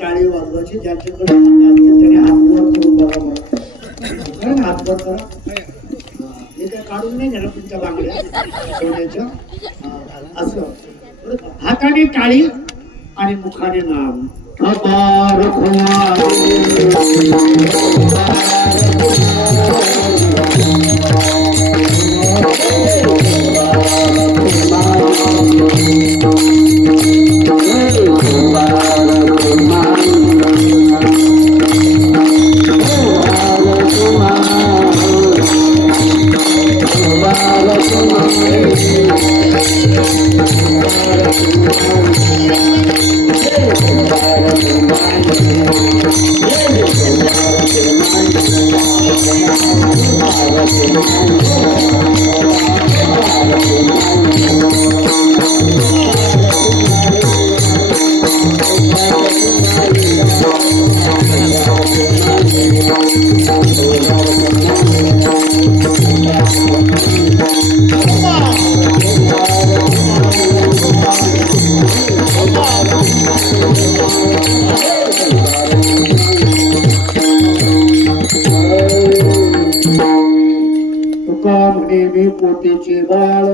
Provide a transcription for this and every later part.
टाळी वाजवायची ज्याच्याकडे त्याने हातवर करून बघा हातवर करा हे काय काढून नाही घेणार तुमच्या बांगड्या सोन्याच्या असं हाताने टाळी आणि मुखाने नाम पोटीचे बाळ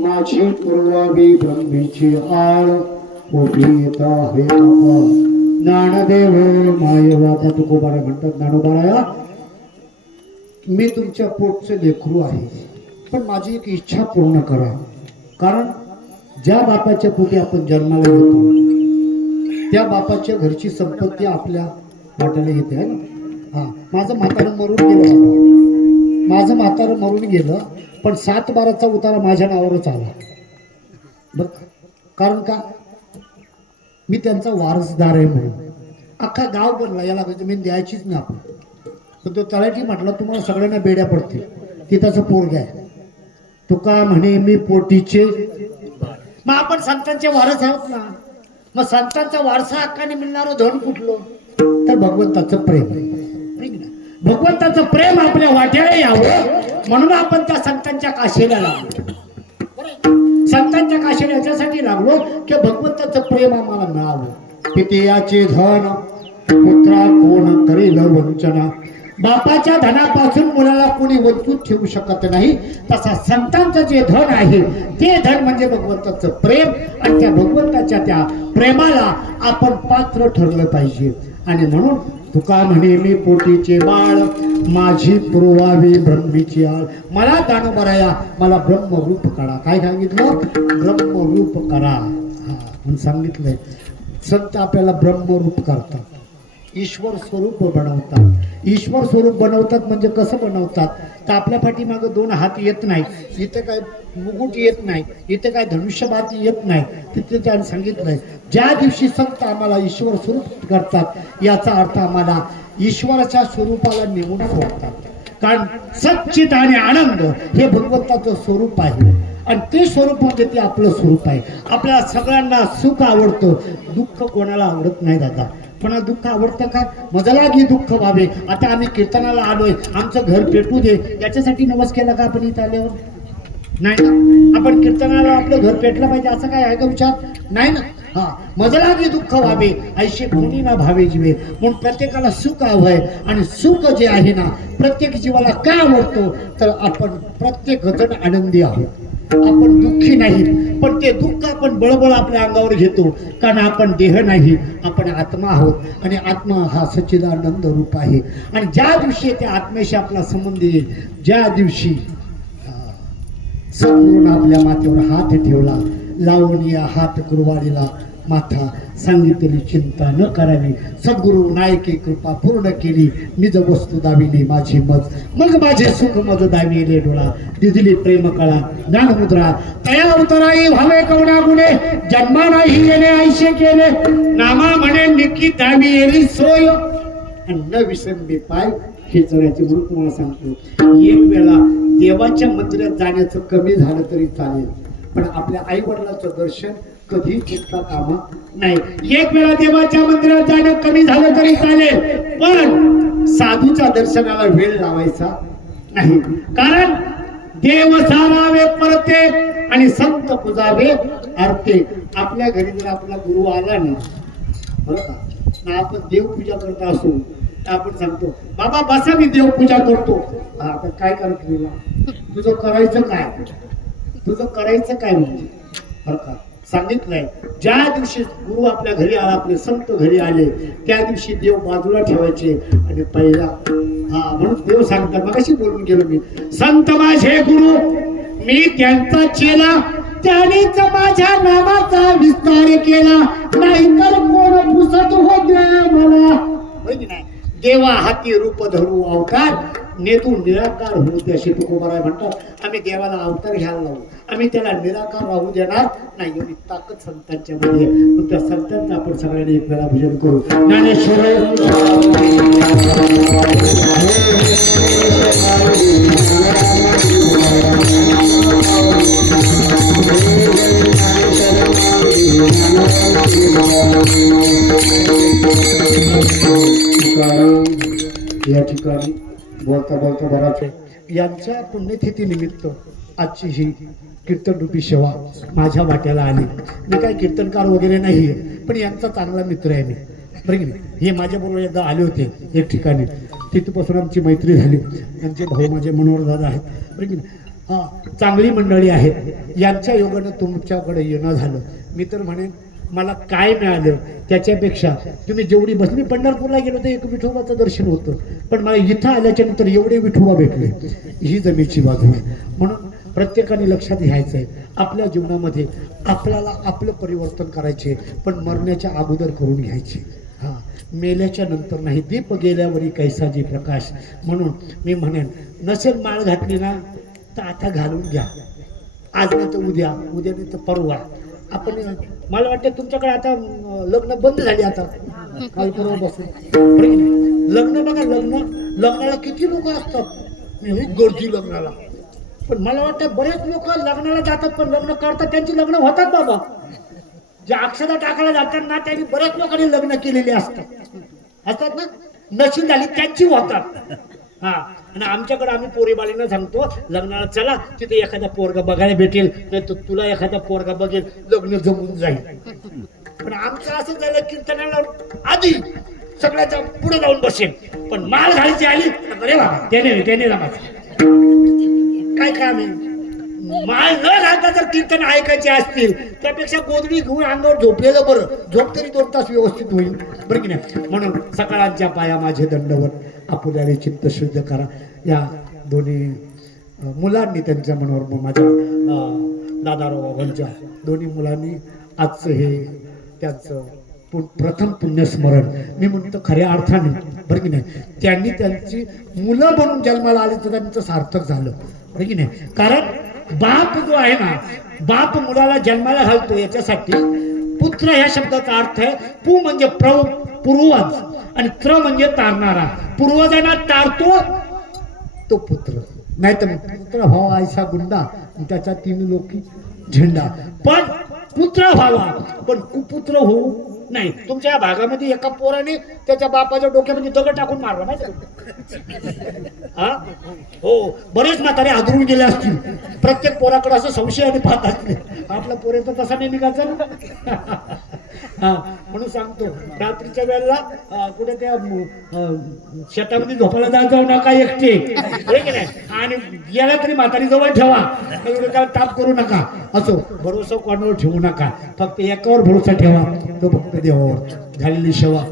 माझी पूर्वावी ब्रह्मीची आळ पोटीता हे ज्ञानदेव मायेवा आता तुकोबारा म्हणतात ज्ञानोबाराया मी तुमच्या पोटचे लेकरू आहे पण माझी एक इच्छा पूर्ण करा कारण ज्या बापाच्या पोटी आपण जन्माला येतो त्या बापाच्या घरची संपत्ती आपल्या वाट्याला येते आहे ना माझं म्हातारं मरून गेलं पण 7/12चा उतारा माझ्या नावावरच आला बरं कारण का मी त्यांचा वारसदार आहे म्हणून अख्खा गाव बनला याला जमीन द्यायचीच नाही आपण पण तो तळाटी म्हटला तुम्हाला सगळ्यांना बेड्या पडतील तिथंच पोरगा आहे तुका म्हणे मी पोटीचे मग आपण संतांचे वारस आहोत ना मग संतांचा वारसा हक्काने मिळणारं धन कुठलं तर भगवंताचं प्रेम भगवंताचं प्रेम आपल्या वाट्याला यावं म्हणून आपण त्या संतांच्या काशीला लागलो संतांच्या काशीला याच्यासाठी लागलो की भगवंताचं प्रेम आम्हाला मिळावं पितेयाचे धन पुत्रा कोण करेल वंचना बापाच्या धनापासून मुलाला कोणी वंचित ठेवू शकत नाही तसा संतांचं जे धन आहे ते धन म्हणजे भगवंताचं प्रेम आणि त्या भगवंताच्या त्या प्रेमाला आपण पात्र ठरलं पाहिजे आणि म्हणून तुका म्हणे मी पोटीचे बाळ माझी पुरवावी ब्रह्मीची आळ मला दानोबराया मला ब्रह्मरूप करा काय सांगितलं ब्रह्मरूप करा म्हणून सांगितलंय संत आपल्याला ब्रह्मरूप करतात ईश्वर स्वरूप बनवतात ईश्वर स्वरूप बनवतात म्हणजे कसं बनवतात तर आपल्या पाठीमागं 2 हात येत नाही इथे काय मुकुट येत नाही इथे काय धनुष्यबात येत नाही तिथे त्याने सांगितलंय ज्या दिवशी संत आम्हाला ईश्वर स्वरूप करतात याचा अर्थ आम्हाला ईश्वराच्या स्वरूपाला निवडून सोडतात कारण सच्चित आणि आनंद हे भगवंताचं स्वरूप आहे आणि ते स्वरूप म्हणजे ते आपलं स्वरूप आहे आपल्याला सगळ्यांना सुख आवडतं दुःख कोणाला आवडत नाही दादा कोणाला दुःख आवडतं का मजलागी दुःख व्हावे आता आम्ही कीर्तनाला आलोय आमचं घर पेटू दे याच्यासाठी नवस केला का आपण इथं आल्यावर नाही ना आपण कीर्तनाला आपलं घर पेटलं पाहिजे असं काय आहे का विचार नाही ना हा मजलागी दुःख व्हावे ऐशे कोणी ना भावे जीवे. म्हणून प्रत्येकाला सुख हवंय आणि सुख जे आहे ना प्रत्येक जीवाला का आवडतो तर आपण प्रत्येक जण आनंदी आहोत, आपण दुःखी नाही. पण ते दुःख आपण बळबळ आपल्या अंगावर घेतो कारण आपण देह नाही, आपण आत्मा आहोत आणि आत्मा हा सच्चिदानंद रूप आहे. आणि ज्या दिवशी त्या आत्म्याशी आपला संबंध येईल, ज्या दिवशी सद्गुरूनं आपल्या माथेवर हात ठेवला, लावून या हात कुरवाडीला माथा, सांगितली चिंता न करावी, सद्गुरु नायके कृपा पूर्ण केली, निज वस्तू दाविली माझी मज, मग माझे सुख मज दाविले डोळा, दिदिली प्रेम कळा ज्ञानमुद्रा, तया उतराई भावे कवडा गुणे, जन्मा नाही येणे ऐशे केले, नामा म्हणे निकी दावी येली सोय, आणि न विसंबी पाय खेचण्याचे म्हणून तुम्हाला सांगतो. एक वेळा देवाच्या मंदिरात जाण्याचं कमी झालं तरी चालेल, पण आपल्या आई वडिलांचं दर्शन कधी चुकता कामा नाही. एक वेळा देवाच्या मंदिरात जाणं कमी झालं तरी चालेल, पण साधूच्या दर्शनाला वेळ लावायचा नाही. कारण देव सारावे परते आणि संत पुजावे आरते. आपल्या घरी जर आपला गुरु आला ना, बरं का, ना आपण देवपूजा करत असू, आपण सांगतो बाबा बसा मी देवपूजा करतो. आता काय करतो तुला, तुझं करायचं काय, तुझं करायचं काय म्हणजे, बरं का सांगितलंय. ज्या दिवशी गुरु आपल्या घरी आला, आपले संत घरी आले, त्या दिवशी देव बाजूला ठेवायचे आणि पहिला म्हणून देव सांगतात, मग कशी बोलून गेलो मी, संत माझे गुरु मी त्यांचा चेला, त्यानेच माझ्या नावाचा विस्तार केला, नाहीतर कोण पुसत होते मला. नाही देवा हाती रूप धरू अवतार, नेतू निराकार होऊ दे असे तुकोबाराय म्हणतात. आम्ही देवाला अवतार घ्यायला लावू, आम्ही त्याला निराकार राहू देणार नाही, एवढी ताकद संतांच्या मध्ये. पण त्या संतांचं आपण सगळ्यांनी एक वेळा भजन करू. ज्ञानेश्वर या ठिकाणी बोलता बोलता बराच यांच्या पुण्यतिथी निमित्त आजची ही कीर्तन रूपी सेवा माझ्या वाट्याला आली. मी काय कीर्तनकार वगैरे नाही आहे, पण यांचा चांगला मित्र आहे मी, बरं की नाही. हे माझ्याबरोबर एकदा आले होते एक ठिकाणी, तिथपासून आमची मैत्री झाली. यांचे भाऊ माझे मनोहर दादा आहेत, बरं की नाही. चांगली मंडळी आहेत, यांच्या योगानं तुमच्याकडे येणं झालं. मी तर म्हणेन मला काय मिळालं त्याच्यापेक्षा तुम्ही जेवढी बस, मी पंढरपूरला गेलो तर एक विठोबाचं दर्शन होतं, पण मला इथं आल्याच्या नंतर एवढे विठोबा भेटले, ही जमेची बाजू आहे. म्हणून प्रत्येकाने लक्षात घ्यायचं आहे, आपल्या जीवनामध्ये आपल्याला आपलं परिवर्तन करायचे, पण मरण्याच्या अगोदर करून घ्यायचे. मेल्याच्या नंतर नाही. दीप गेल्यावरी कैसाजी प्रकाश. म्हणून मी म्हणेन, नसेल माळ घातली ना तर आता घालून घ्या, आज नाही तर उद्या, उद्या नाही तर परवा. आपण मला वाटतं तुमच्याकडे आता लग्न बंद झाली, आता काल परवा बसून लग्न बघा, लग्नाला किती लोक असतात, गर्दी लग्नाला. पण मला वाटतं बरेच लोक लग्नाला जातात, पण लग्न करतात त्यांची लग्न होतात बाबा. जे अक्षता टाकायला जातात ना, त्यांनी बऱ्याच लोकांनी लग्न केलेले असतात ना, नशीब झाली त्यांची होतात. आणि आमच्याकडे आम्ही पोरीबालीनं सांगतो, लग्नाला चला, तिथे एखादा पोरगा बघायला भेटेल, नाही तर तुला एखादा पोरगा बघेल, लग्न जमून जाईल. पण आमचं असं झालं, कीर्तनाला आधी सगळ्याच्या पुढे जाऊन बसेल, पण माल घालायची आली अरे बाबा त्याने काय काम आहे. माळ न घालता जर कीर्तन ऐकायचे असतील, त्यापेक्षा गोधडी घेऊन अंगावर झोपलेलं बरं, झोप तरी 2 तास व्यवस्थित होईल, बरं की नाही. म्हणून सकाळच्या पाया माझे दंडवत, आपुल्याने चित्त शुद्ध करा. या दोन्ही मुलांनी त्यांच्या मनावर, माझ्या दादारावांच्या दोन्ही मुलांनी आजचं हे त्यांचं प्रथम पुण्यस्मरण, मी म्हणतो खऱ्या अर्थाने, बरं की नाही. त्यांनी त्यांची मुलं म्हणून जन्माला आले तर त्यांचं सार्थक झालं, बरं की नाही. कारण बाप जो आहे ना, बाप मुलाला जन्माला घालतो याच्यासाठी. पुत्र ह्या शब्दाचा अर्थ आहे, पू म्हणजे पूर्वज आणि त्र म्हणजे तारणारा. पूर्वजांना तारतो तो पुत्र, नाही तर पुत्र व्हावा ऐसा गुंडा, त्याच्या 3 लोकी झेंडा. पण पुत्र व्हावा, पण कुपुत्र होऊ नाही. तुमच्या या भागामध्ये एका पोराने त्याच्या बापाच्या डोक्यामध्ये दगड टाकून मारला माहिती हा. हो, बरेच म्हातारे आदरून गेले असतील. प्रत्येक पोराकडे असं संशयाने पाहत असतील, आपला पोरेचा तसा नाही निघायचा ना. हा म्हणून सांगतो रात्रीच्या वेळेला कुठे त्या शेतामध्ये झोपायला जाऊ नका एकटे हे की नाही आणि गेला तरी म्हातारी जवळ ठेवा एवढं काय ताप करू नका असो भरोसा कोणावर ठेवू नका फक्त एकावर भरोसा ठेवा तो फक्त देवावर झालेली सेवा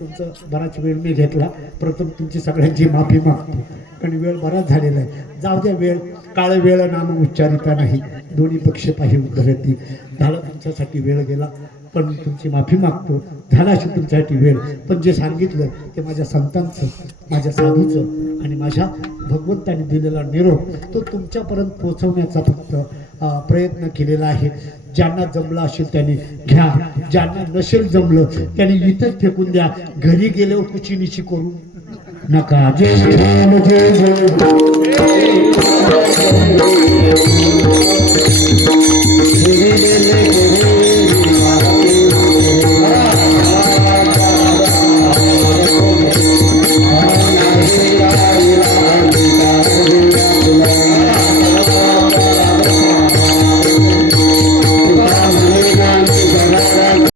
तुमचं बराच वेळ मी घेतला प्रथम तुमची सगळ्यांची माफी मागतो कारण वेळ बराच झालेला आहे जाऊ द्या वेळ काळ वेळ नाम उच्चारिता नाही दोन्ही पक्ष पाहि उद्धरती झालं तुमच्यासाठी वेळ गेला पण तुमची माफी मागतो झाला अशी तुमच्यासाठी वेळ पण जे सांगितलं ते माझ्या संतांचं माझ्या साधूचं आणि माझ्या भगवंताने दिलेला निरोप तो तुमच्यापर्यंत पोहोचवण्याचा फक्त प्रयत्न केलेला आहे ज्यांना जमलं असेल त्यांनी घ्या ज्यांना नसेल जमलं त्यांनी इथंच फेकून द्या घरी गेल्यावर कुचिनीची करू नका जय श्रीराम जय जय